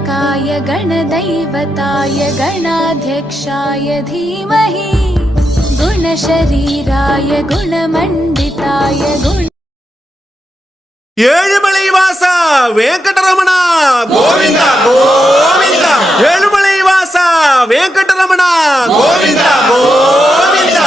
गणनायकाय गणदैवताय गणाध्यक्षाय धीमहि गुणशरीराय गुणमण्डिताय गुण ఏడుమలైవాస వెంకటరమణ గోవింద గోవింద ఏడుమలైవాస వెంకటరమణ గోవింద గోవింద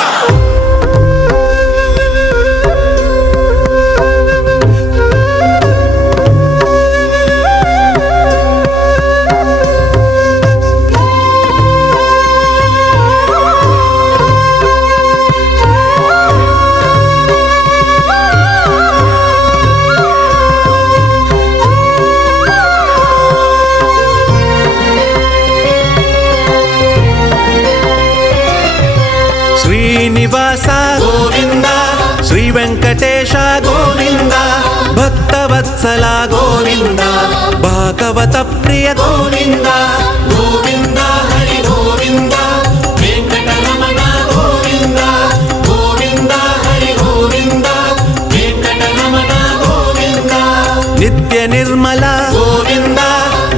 శ్రీనివాస గోవింద శ్రీ వెంకటేశ గోవింద భక్తవత్సల గోవింద భాగవత ప్రియ గోవింద గోవింద హరి గోవింద వెంకటరమణ గోవింద గోవింద హరి గోవింద వెంకటరమణ గోవింద నిత్య నిర్మల గోవింద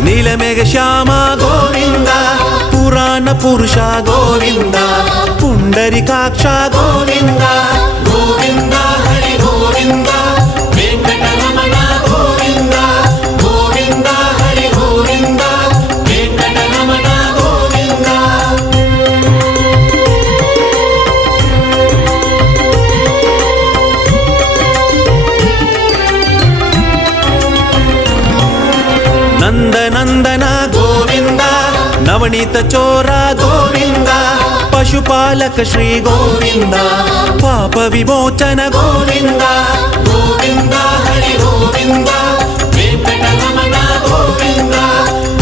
నీలమేఘ శ్యామ గోవింద పురాణ పురుష గోవింద పుండరీకాక్ష గోవింద గోవింద హరి గోవింద వెంకటరమణ గోవింద గోవింద హరి గోవింద వెంకటరమణ గోవింద నందనందన గోవింద నవనీత చోర గోవింద పశుపాలక శ్రీ గోవింద పాప విమోచన గోవింద గోవింద హరి గోవింద వెంకటరమణ గోవింద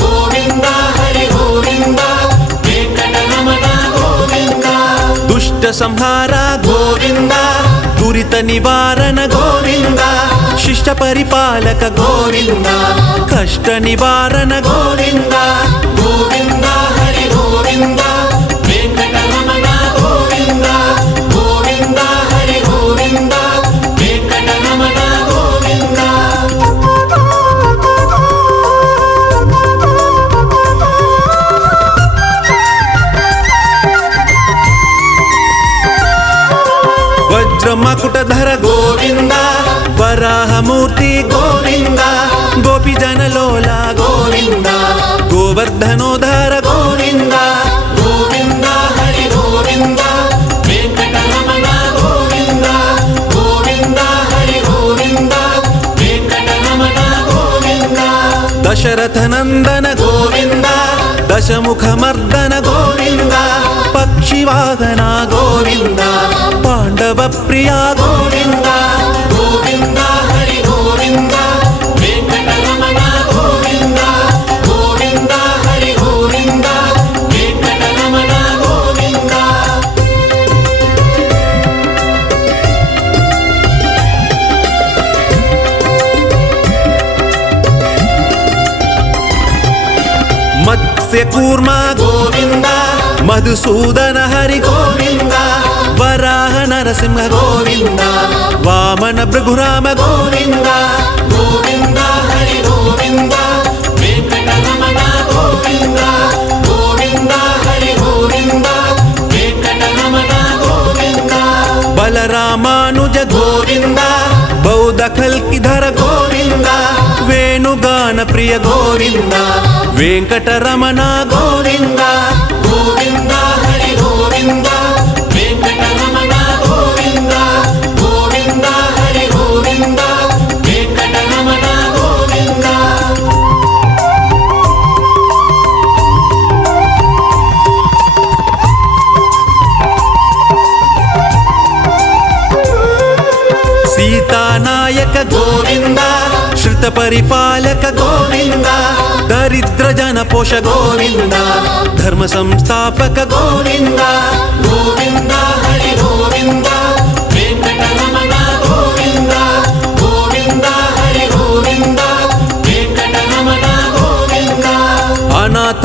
గోవింద హరి గోవింద వెంకటరమణ గోవింద దుష్ట సంహార గోవింద దురిత నివారణ గోవింద శిష్ట పరిపాలక గోవింద కష్ట నివారణ గోవింద గోవింద హరి గోవింద వెంకటరమణ గోవింద గోవింద హరి గోవింద వెంకటరమణ గోవింద వజ్రమకుటధర గోవింద వరాహమూర్తి గోవింద గోపిజనలోల గోవింద గోవర్ధనోధర గోవింద గోవింద హరి గోవింద వెంకటరమణ గోవింద గోవింద హరి గోవింద వెంకటరమణ గోవింద దశరథ నందన గోవింద దశముఖమర్దన గోవింద పక్షివాహన గోవింద పాండవ ప్రియ గోవింద గోవింద హరి గోవింద వెంకటరమణ గోవింద గోవింద హరి గోవింద వెంకటరమణ గోవింద మత్స్యకూర్మ గోవింద మధుసూదన హరి గోవింద వరాహ నరసింహ గోవింద వామన భృగురామ గోవింద గోవింద హరి గోవింద వెంకటరమణ గోవింద గోవింద హరి గోవింద వెంకటరమణ గోవింద బలరామానుజ గోవింద బౌద్ధ కల్కిధర గోవింద వేణుగాన ప్రియ గోవింద వెంకటరమణ గోవింద గోవింద హరి గోవింద వెంకటరమణ గోవింద గోవింద హరి గోవింద వెంకటరమణ గోవింద సీతానాయక గోవింద శ్రుత పరిపాలక గోవింద దరిద్ర జన పోష గోవింద ధర్మ సంస్థాపక గోవింద గోవింద హరి గోవింద వెంకటరమణ గోవింద గోవింద హరి గోవింద వెంకటరమణ గోవింద అనాథ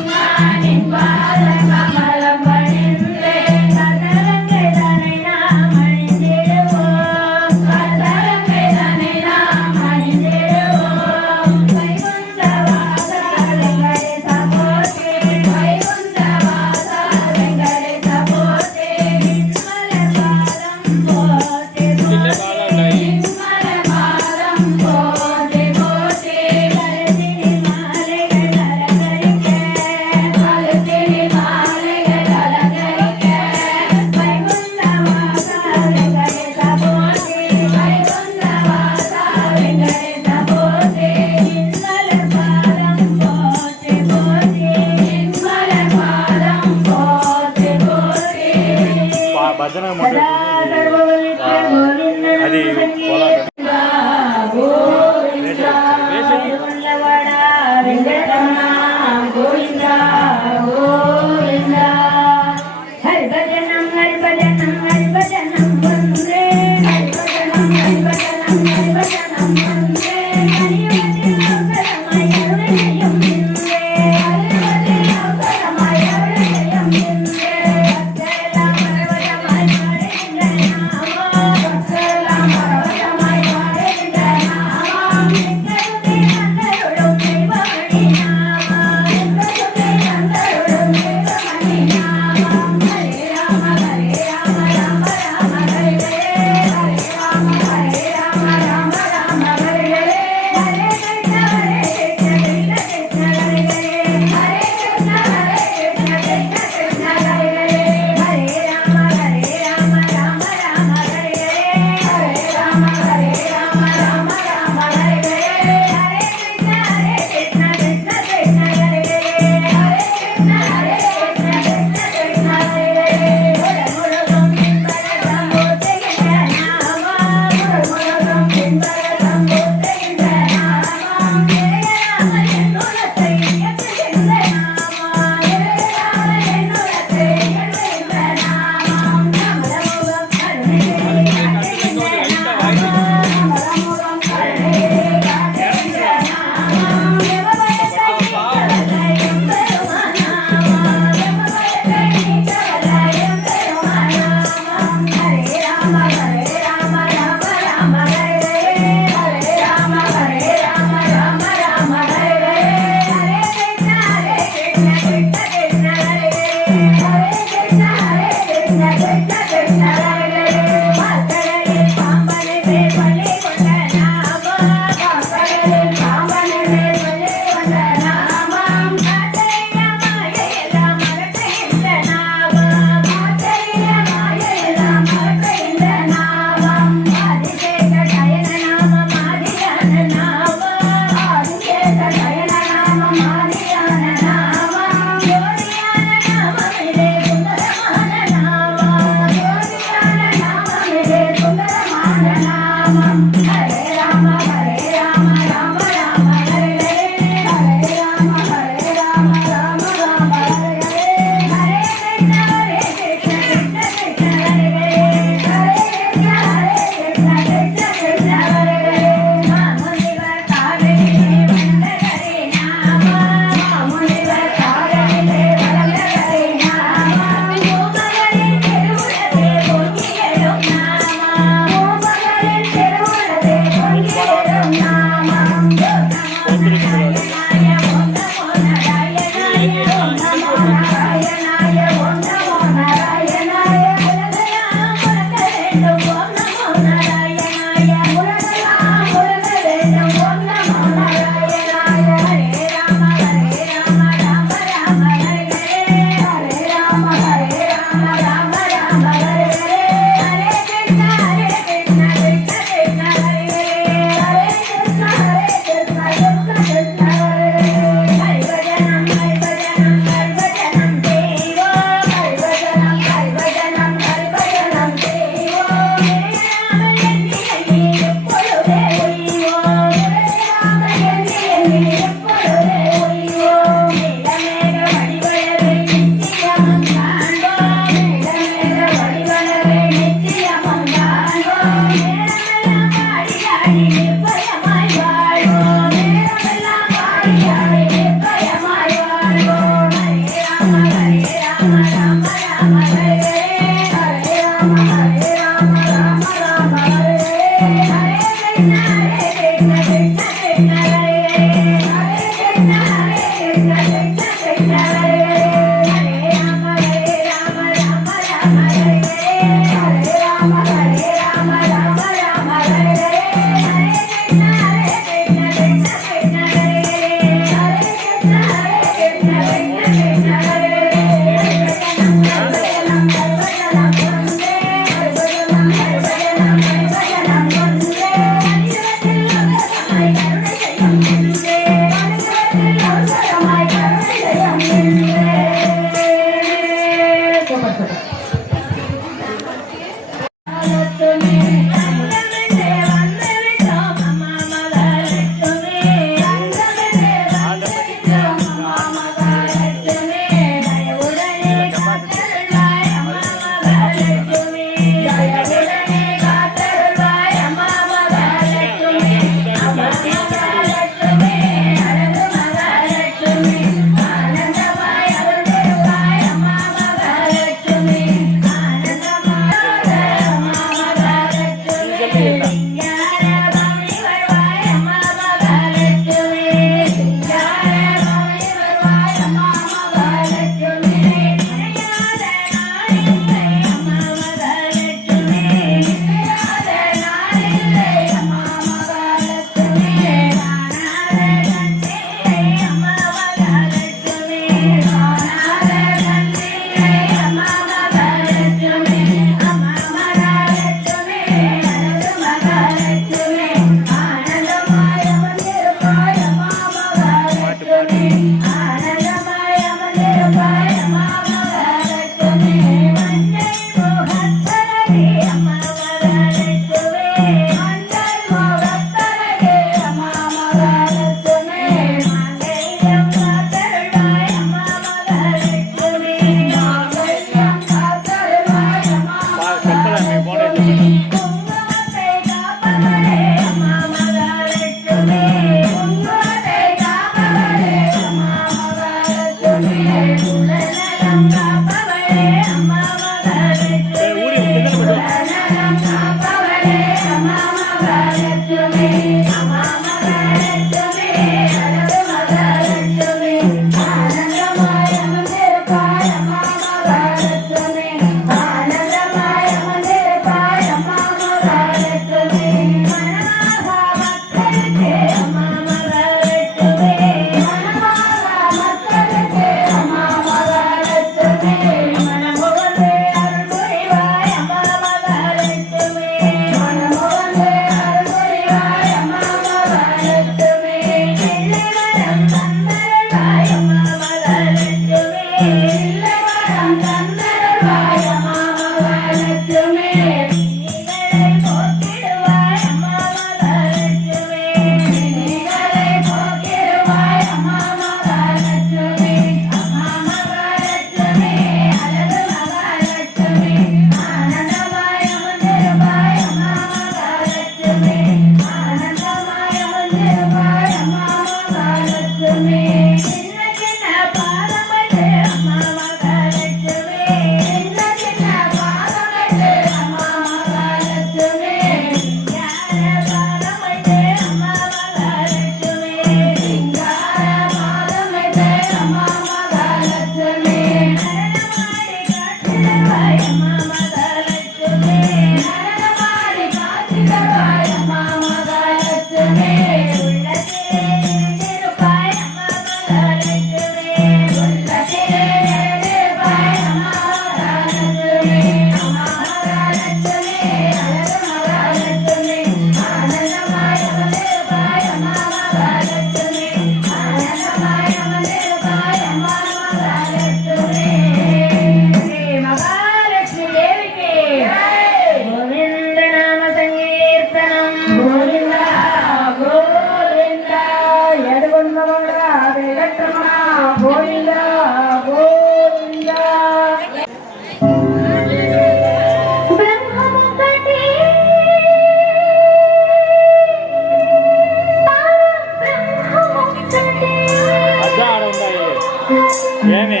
ఏమి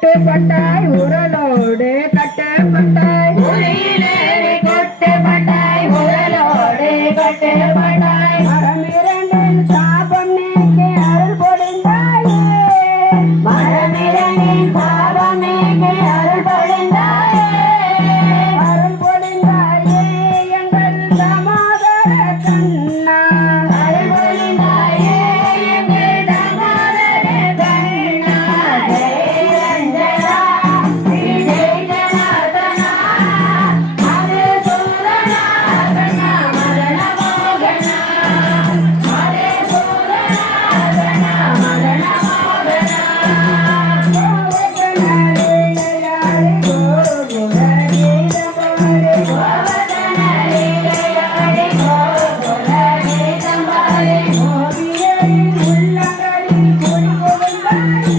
கொட்டுப்பட்டாய் உரலோடு கட்டுப்பட்டாய் உரையிலேறி கொட்டுப்பட்டாய் உரலோடு கட்டுப்பட்டாய் மரமிரண்டில் சாபம் நீக்கி அருள் பொழிந்தாயே மரமிரனின் சாபம் நீக்கி அருள் பொழிந்தாயே அருள் பொழிந்தாயே எங்கள் சமாதர கண்ணா அருள் பொழிந்தாயே எங்கள் தாமோதர கண்ணா. ஜெய ரஞ்சனா ஸ்ரீ ஜெய ஜனார்தனா மதுசூதனா கண்ணா மதன மோகனா மதுசூதனா கண்ணா மதன மோகனா. கோவர்தன லீலையாடி கோகுல கீதம் பாடி கோபியரின் உள்ளங்களில் குடி புகுந்தாயே.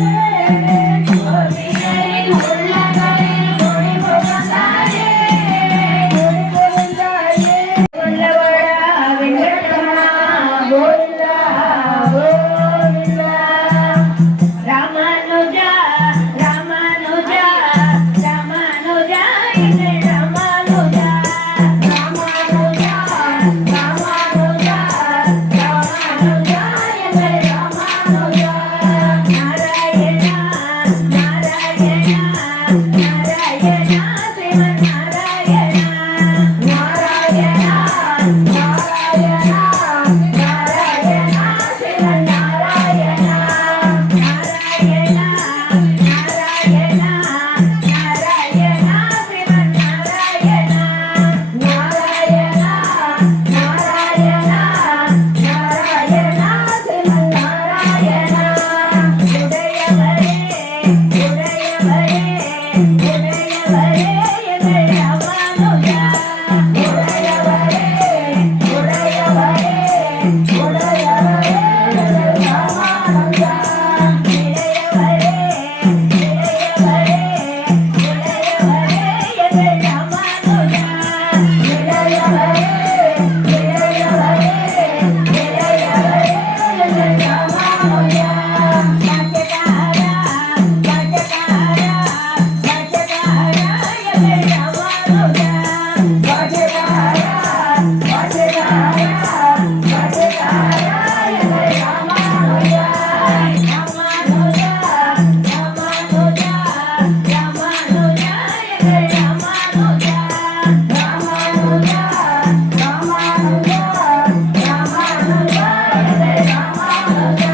உள்ளவளா வெங்கட்ரமணா கோவிந்தா கோவிந்தா. ராமானுஜா ராமானுஜா ராமானுஜா எங்கள் ராமானுஜா ராமானுஜா ராமானுஜா ராமானுஜா எங்கள் ராமானுஜா. நாராயணா நாராயணா நாராயணா ஸ்ரீமன் நாராயணா நாராயணா நாராயணா நாராயணா ஸ்ரீமன் நாராயணா நாராயணா நாராயணா நாராயணா ஸ்ரீமன் நாராயணா நாராயணா நாராயணா நாராயணா ஸ்ரீமன் நாராயணா. உடையவரே உடையவரே உடையவரே எங்கள் ராமானுஜா உடையவரே உடையவரே உடையவரே எங்கள் ராமானுஜா. இளையவரே இளையவரே இளையவரே எங்கள் ராமானுஜா இளையவரே இளையவரே இளையவரே எங்கள் ராமானுஜா. பாட்யகாரா பாட்யகாரா பாட்யகாரா எங்கள் ராமானுஜா பாட்யகாரா பாட்யகாரா பாட்யகாரா எங்கள் ராமானுஜா. ராமானுஜா ராமானுஜா ராமானுஜா எங்கள் ராமானுஜா ராமானுஜா ராமானுஜா ராமானுஜா எங்கள் ராமானுஜா.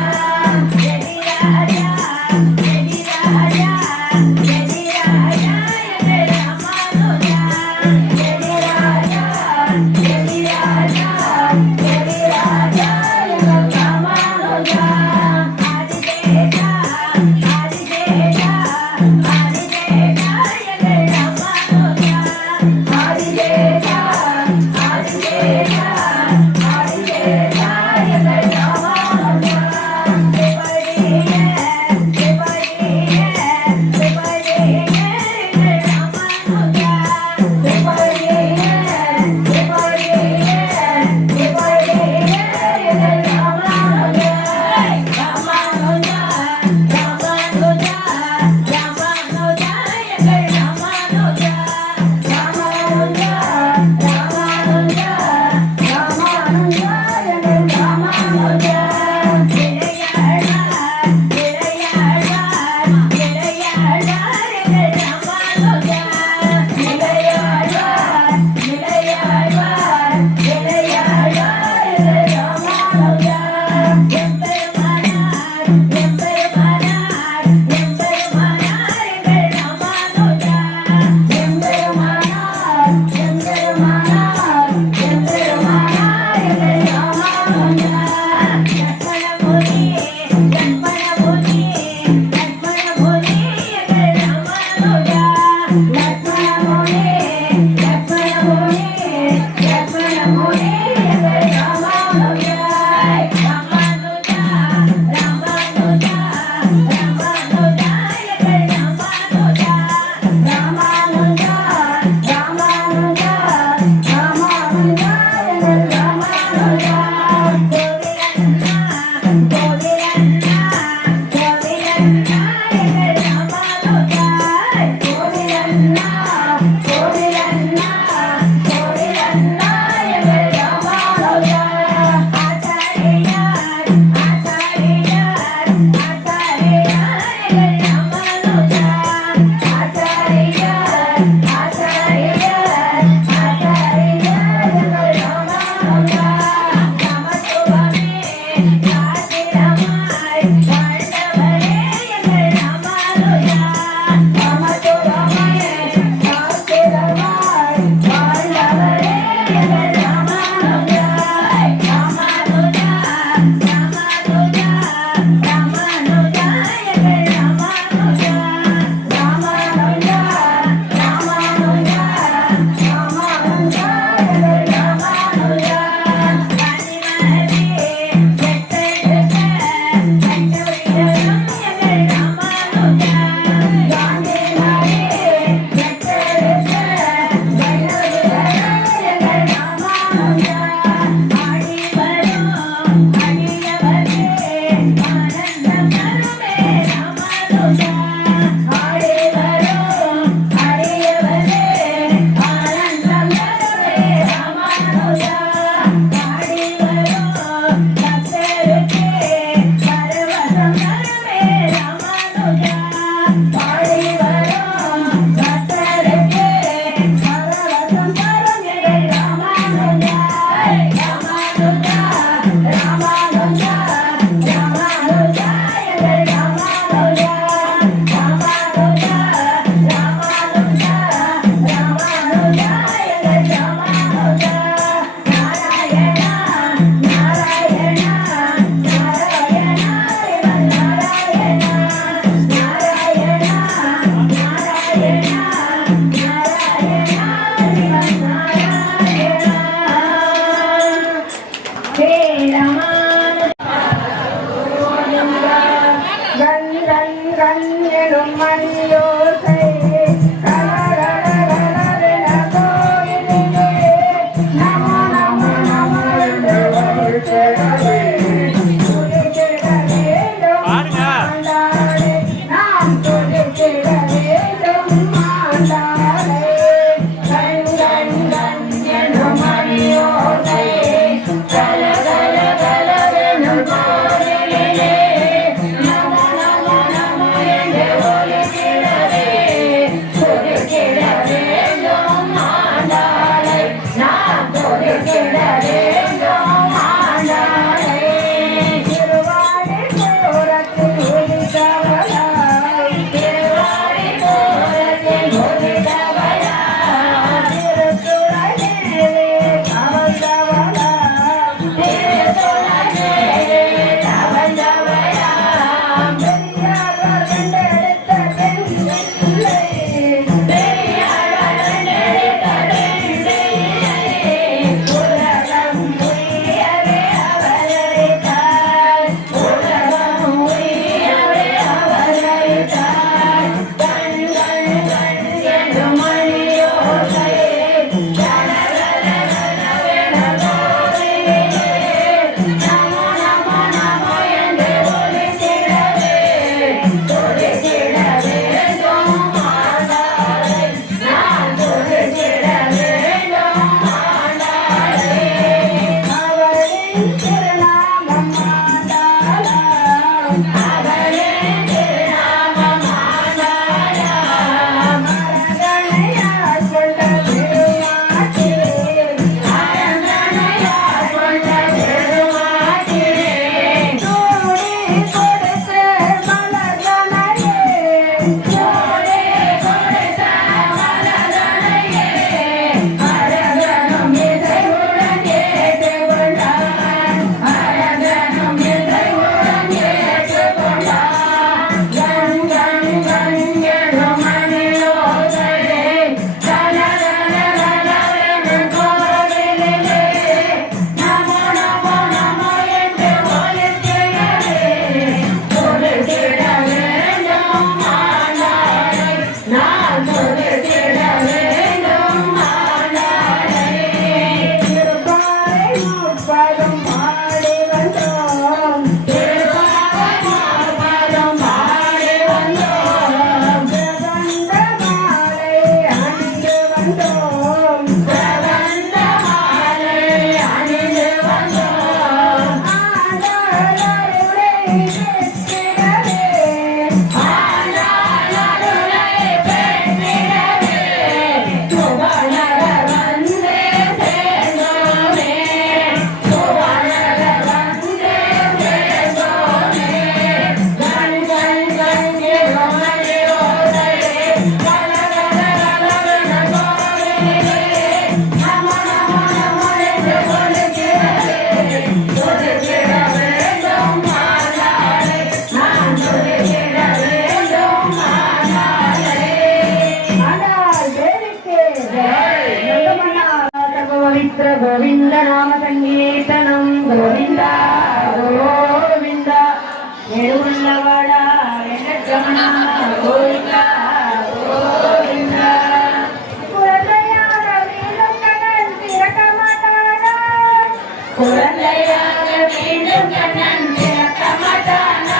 పవిత్ర గోవింద నామ సంకీర్తనం గోవింద గోవింద ఏడుగుండ్లవాడ వెంకటరమణ గోవింద గోవింద కురదయాల వీలు కనన్ తిరకమటాన కురదయాల వీలు కనన్ తిరకమటాన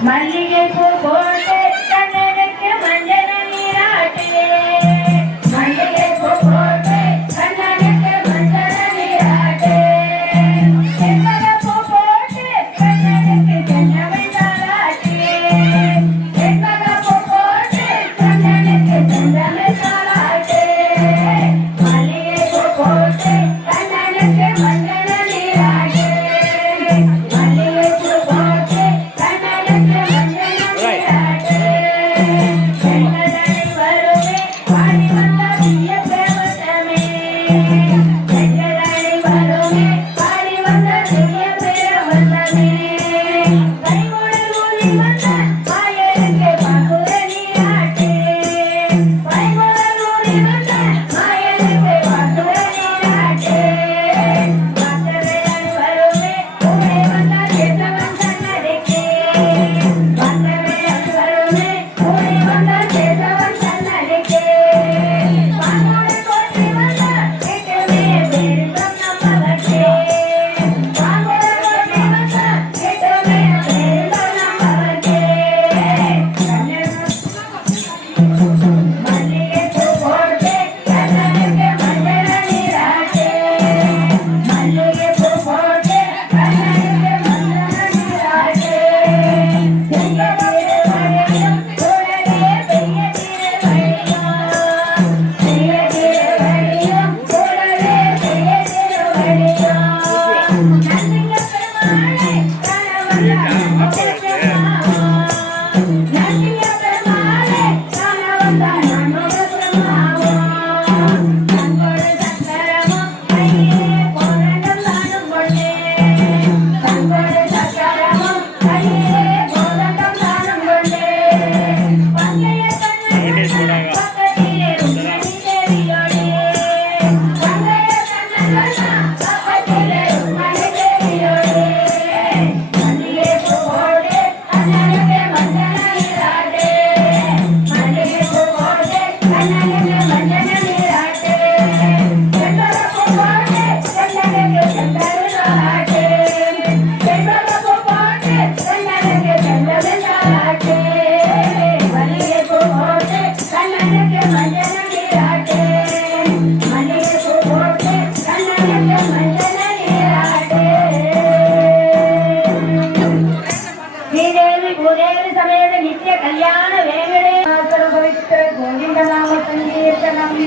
மல்லிகைப்பூ போட்டு கண்ணனுக்கு மஞ்சள் நீராட்டியே மல்லிகைப்பூ போட்டு கண்ணனுக்கு மஞ்சள் நீராட்டே செண்பகப்பூ போட்டு கண்ணனுக்கு சென்னவை தாளாட்டியே செண்பகப்பூ போட்டு கண்ணனுக்கு சென்னவை தாளாட்டே மல்லிகைப்பூ போட்டு கண்ணனுக்கு மஞ்சள் நீராட்டே மல்லிகைப்பூ போட்டு கண்ணனுக்கு மஞ்சள் நீராட்டே செங்கடலை வருவே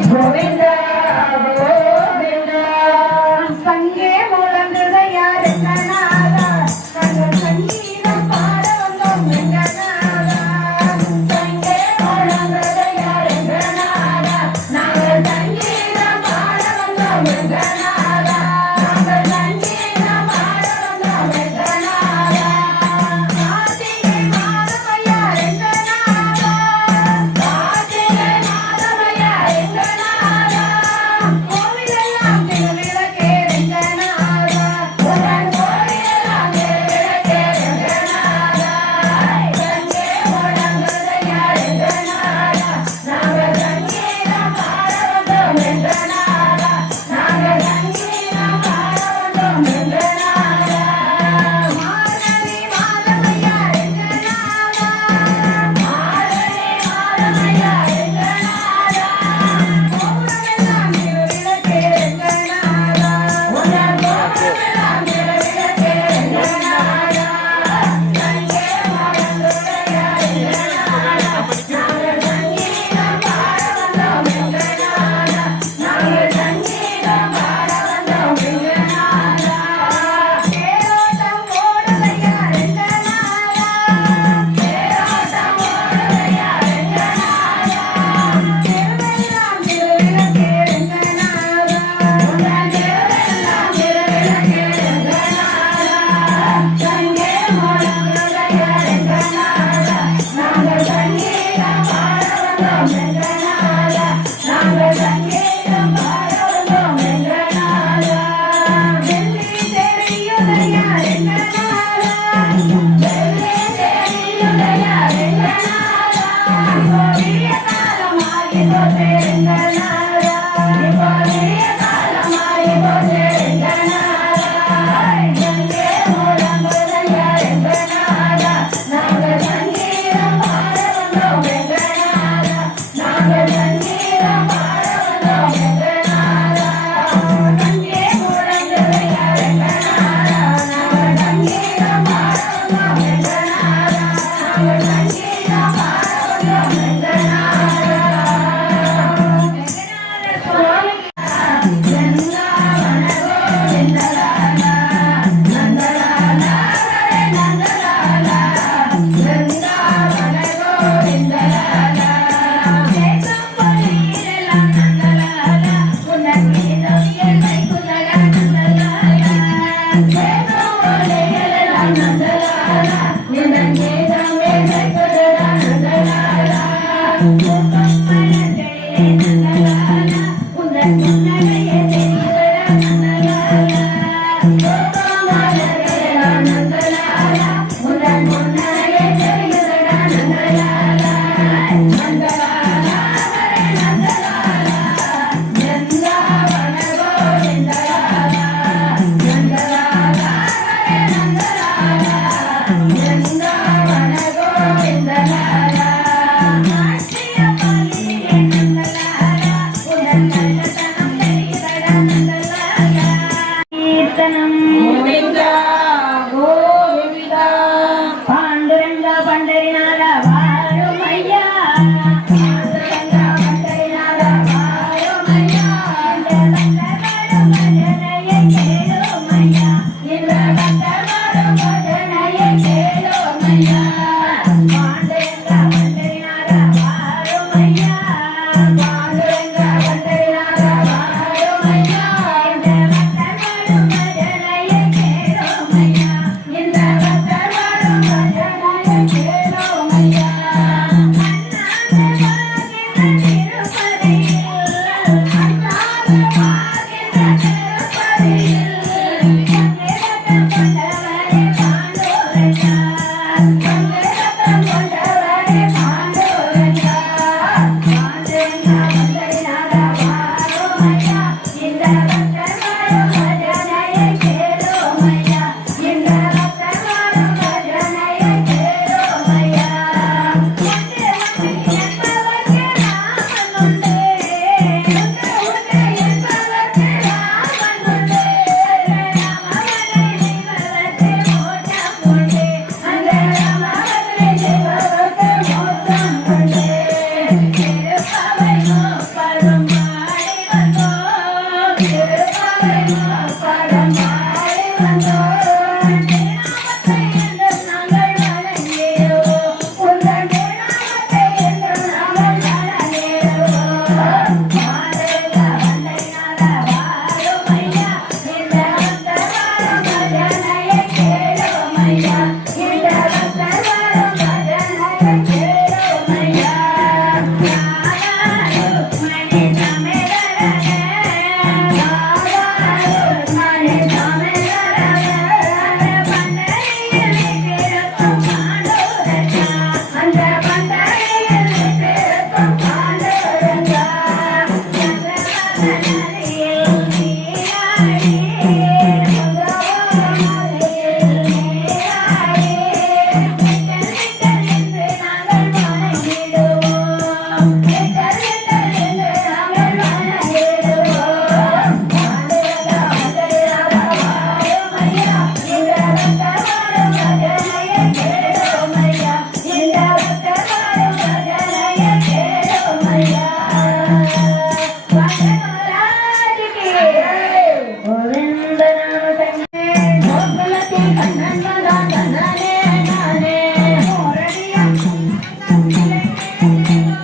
ಗೋವಿಂದ ಗೋವಿಂದ ಸಂಗೆ ಮುಳಂದದ ಯಾರನ್ನಾದ ನನ್ನ ಸಂಗೀತ ಪಾಡವನ್ನೋ ಮೆಂಗನಾದ ಸಂಗೆ ಮುಳಂದದ ಯಾರನ್ನಾದ ನನ್ನ ಸಂಗೀತ ಪಾಡವನ್ನೋ ಮೆಂಗನಾದ ನನ್ನ ಸಂಗೀತ ಪಾಡವನ್ನೋ ಮೆಂಗನಾದ ಕಾತಿಗೆ ಮಾರಮಯ್ಯ ರೆಂಗನಾದ ಕಾತಿಗೆ ಮಾರಮಯ್ಯ ರೆಂಗನಾದ கோவிலெல்லாம் திருவிளக்கே ரெங்கநாத உடன் கோவிலெல்லாம் திருவிளக்கே ரெங்கநாத சங்கே முழங்குதையா ரெங்கநாத நாங்க சங்கீதம் பாட வந்தோம் ரெங்கநாத நாங்க சங்கீதம் பாட வந்தோம் ரெங்கநாத மாதவி மாதமையா ரெங்கநாத மாதவி மாதமையா ரெங்கநாத கோவிலெல்லாம் திருவிளக்கே ரெங்கநாத உடன் கோவிலெல்லாம் திருவிளக்கே ரெங்கநாத சங்கே முழங்குதையா ரெங்கநாத நாங்க சங்கீதம் பாட வந்தோம் ரெங்கநாத நாங்க சங்கீதம் பாட வந்தோம் ரெங்கநாத தேரோட்டம் ஓடுதையா ரெங்கநாத தேரோட்டம் ஓடுதையா ரெங்கநாத திருவெல்லாம் திருவிளக்கே ரெங்கநாத உடன் திருவெல்லாம் திருவிளக்கே ரெங்கநாத சங்கே முழங்குதையா ரெங்கநாத நாங்க சங்கீதம் பாட வந்தோம் ரெங்கநாத நாங்க சங்கீதம் பாட வந்தோம் ரெங்கநாத வெள்ளி தெரியுதையா ரெங்கநாத வெள்ளி தெரியுதையா ரெங்கநாத இப்போ விடிய காலமாகி போச்சு ரெங்கநாத இப்போ விடிய காலமாகி போச்சு ரெங்கநாத சங்கே முழங்குதையா ரெங்கநாத நாங்க சங்கீதம் பாட வந்தோம் ரெங்கநாத நாங்க சங்கீதம் பாட வந்தோம் ரெங்கநாத சங்கே முழங்குதையா ரெங்கநாத நாங்க சங்கீதம் பாட வந்தோம் ரெங்கநாத நாங்க சங்கீதம் பாட வந்தோம் ரெங்கநாத சுவாமி நந்தலால நந்தலால நந்தலால நந்தலால நந்தலால கோவிந்தலால கேட்கும் பொழிலெல்லாம் நந்தலால உன்னை கீதம் குந்தல நந்தலால கேட்கும் பொழிலெல்லாம் நந்தலால உன்னை கீதம் పాండురంగ పండరినాథ వారుమయ్యా పాండురంగ పండరినాథ వారుమయ్యా భజనయ కేలోమయ్యా ఇంద్ర భక్తమాడు భజనయ కేలోమయ్యా పాండురంగ పండరినాథ వారుమయ్యా పాండురంగ పండరినాథ వారుమయ్యా ఇంద్ర భక్తమాడు భజనయ కేలోమయ్యా ఇంద్ర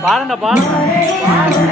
பாருங்க பாருங்க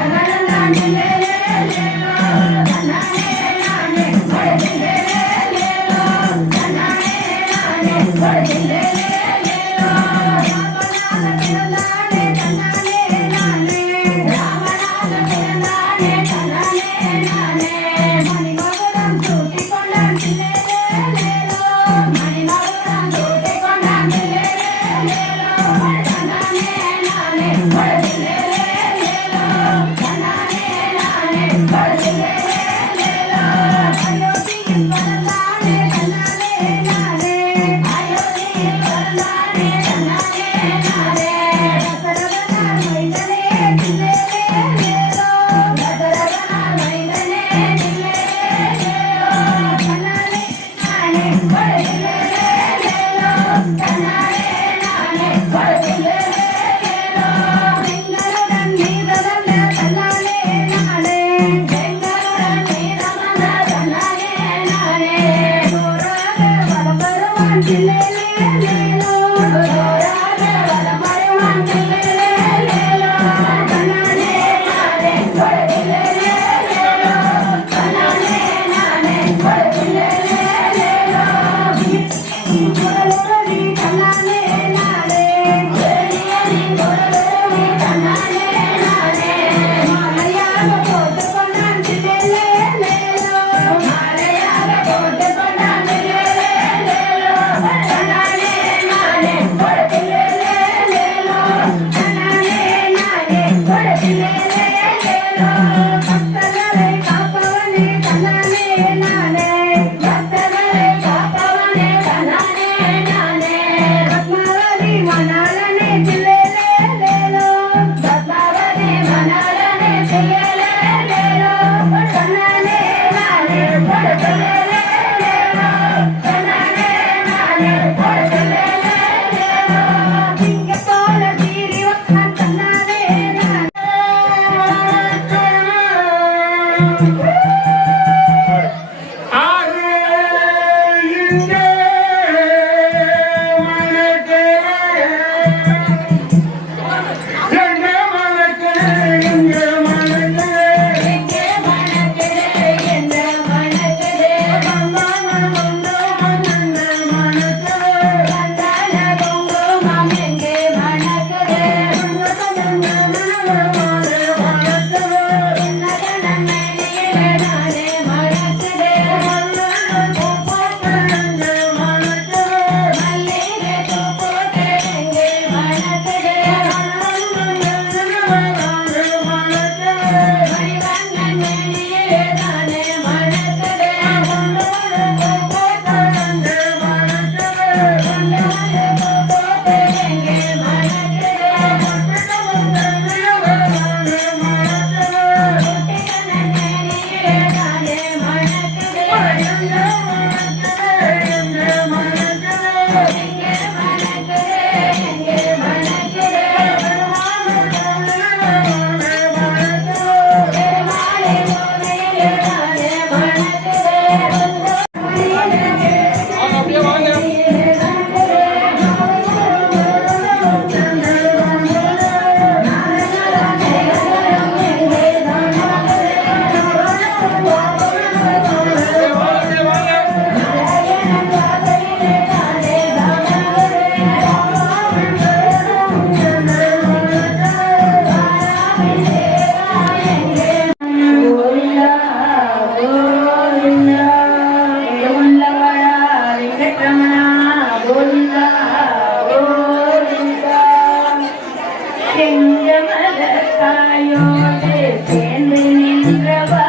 செங்கமல தாயோடு சேர்ந்து நின்றவா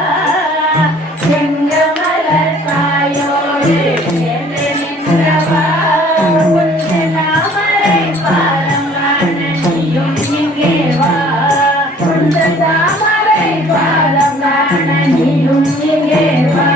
செங்கமல தாயோடு சேர்ந்து நின்றவா தாமரை பாலம் நீயும் இங்கே வா தாமரை பாலம் நீயும் இங்கே வா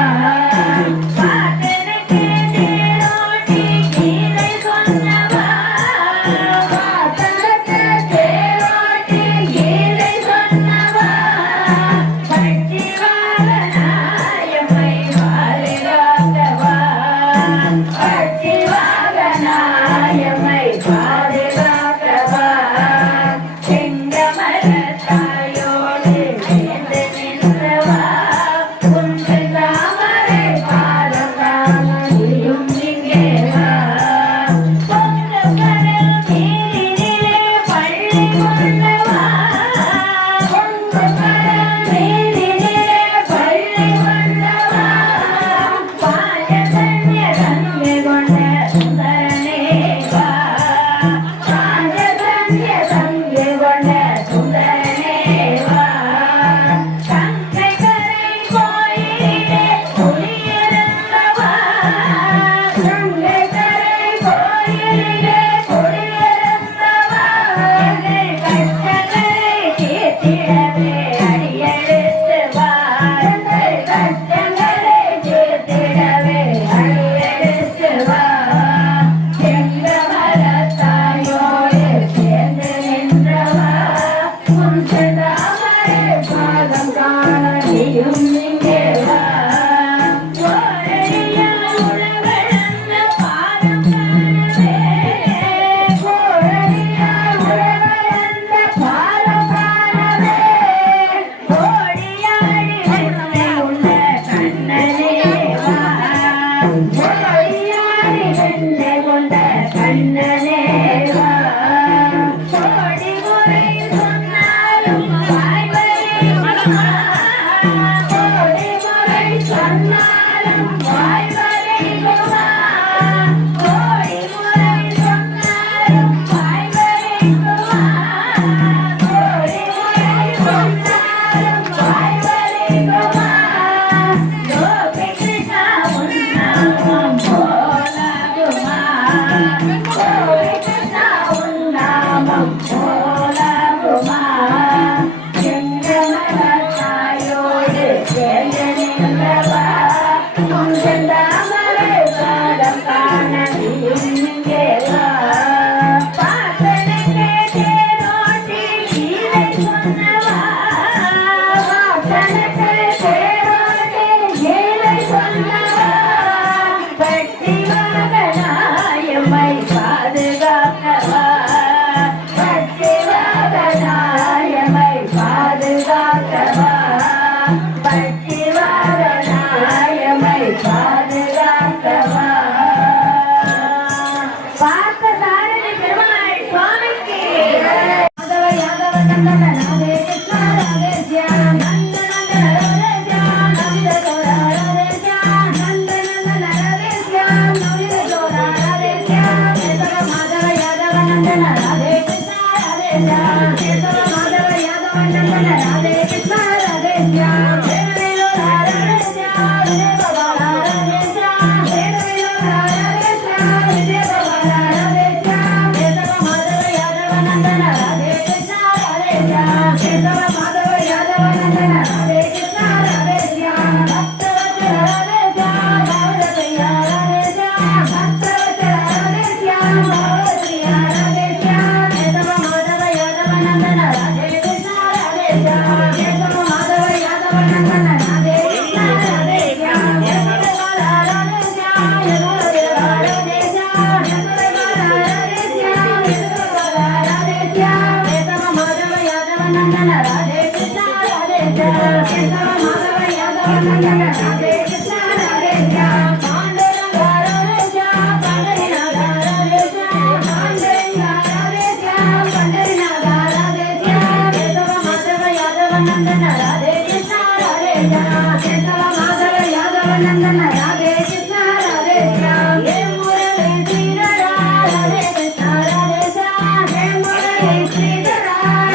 Nandana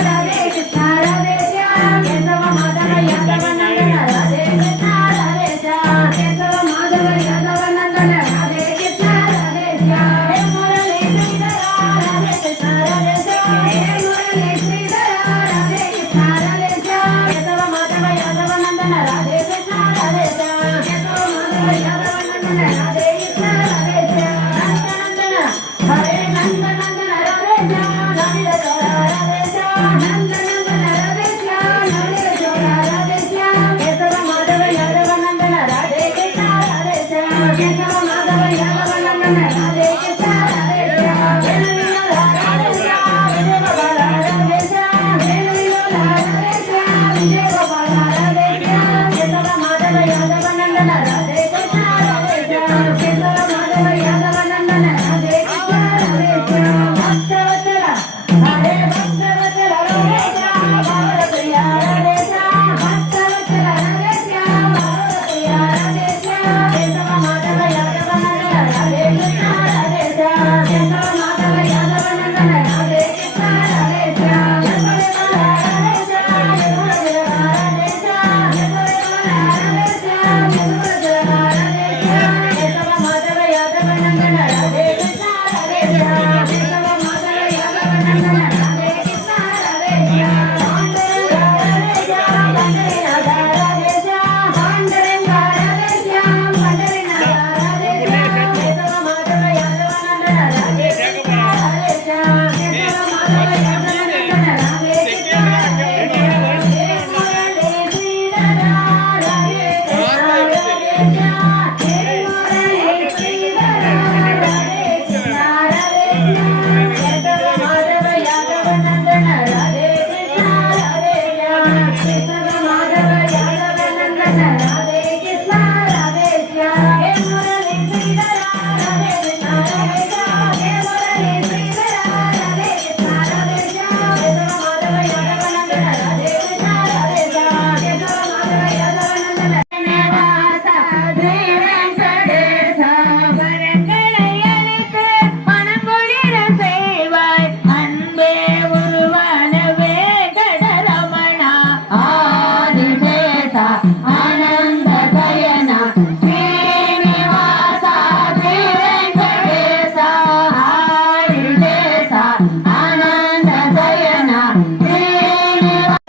Radhe Krishna Radhe Shyam Kesava Madhava Yadava Nandana Radhe Krishna Radhe Shyam Kesava Madhava Yadava Nandana Radhe Krishna Radhe Shyam Hey Murali Sridhara Radhe Krishna Radhe Shyam Hey Murali Sridhara Radhe Krishna Radhe Shyam Kesava Madhava Yadava Nandana Radhe Krishna Radhe Shyam Kesava Madhava Yadava Nandana Radhe Krishna Radhe Shyam Nandana Hare Nandana Radhe Shyam Nandana Radhe Shyam Nandana Radhe Shyam Nandana Radhe Shyam Kesava Madhava Yadava Nandana Radhe Krishna Radhe Shyam Kesava Madhava Yadava Nandana Radhe Krishna Radhe Shyam Venula Radhe Shyam Vijay Gopal Radhe Shyam Venula Radhe Shyam Vijay Gopal Radhe Shyam Kesava Madhava Yadava Nandana Radhe Krishna Radhe Shyam Kesava Madhava Yadava Nandana Radhe Krishna Radhe Shyam Bhaktavatsala Hare Bhaktavatsala Radhe Shyam Bhavapriya Radhe Shyam Bhaktavatsala Radhe Shyam Bhavapriya Radhe Shyam Kesava Madhava Yadava Nandana Radhe Krishna Radhe Shyam Kesava Madhava Yadava Nandana Radhe Krishna Radhe Shyam Yasodhara Radhe Shyam Yasodhara Radhe Shyam Yasodhara Radhe Shyam Yasodhara Radhe Shyam Kesava Madhava Yadava Nandana Radhe Krishna Radhe Shyam Kesava Madhava Yadava Nandana Radhe Krishna Radhe Shyam Panduranga Radhe Shyam Pandurinaga Radhe Shyam Panduranga Radhe Shyam Pandurinaga Radhe Shyam Kesava Madhava Yadava Nandana Radhe Krishna Radhe Shyam Kesava Madhava Yadava Nandana Radhe Krishna Radhe Shyam Hey Murali Sridhara Radhe Krishna Radhe Shyam Hey Murali Sridhara Radhe Krishna Radhe Shyam Kesava Madhava Yadava Nandana Radhe Krishna Radhe Shyam Kesava Madhava Yadava Nandana Radhe Krishna Radhe Shyam Hey Murali Sridhara Radhe Krishna Radhe Shyam Hey Murali Sridhara Radhe Krishna Radhe Shyam Kesava Madhava Yadava Nandana Radhe Krishna Radhe Shyam Kesava Madhava Yadava Nandana Navasa Sri Venkatesa Varangalayalite Manangudira Sevai Anbe Uruvana Venkataramana Adisesa Ananda Dayana Srinivasa Sri Venkatesa Adisesa Ananda Dayana Srinivasa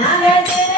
நாங்கள்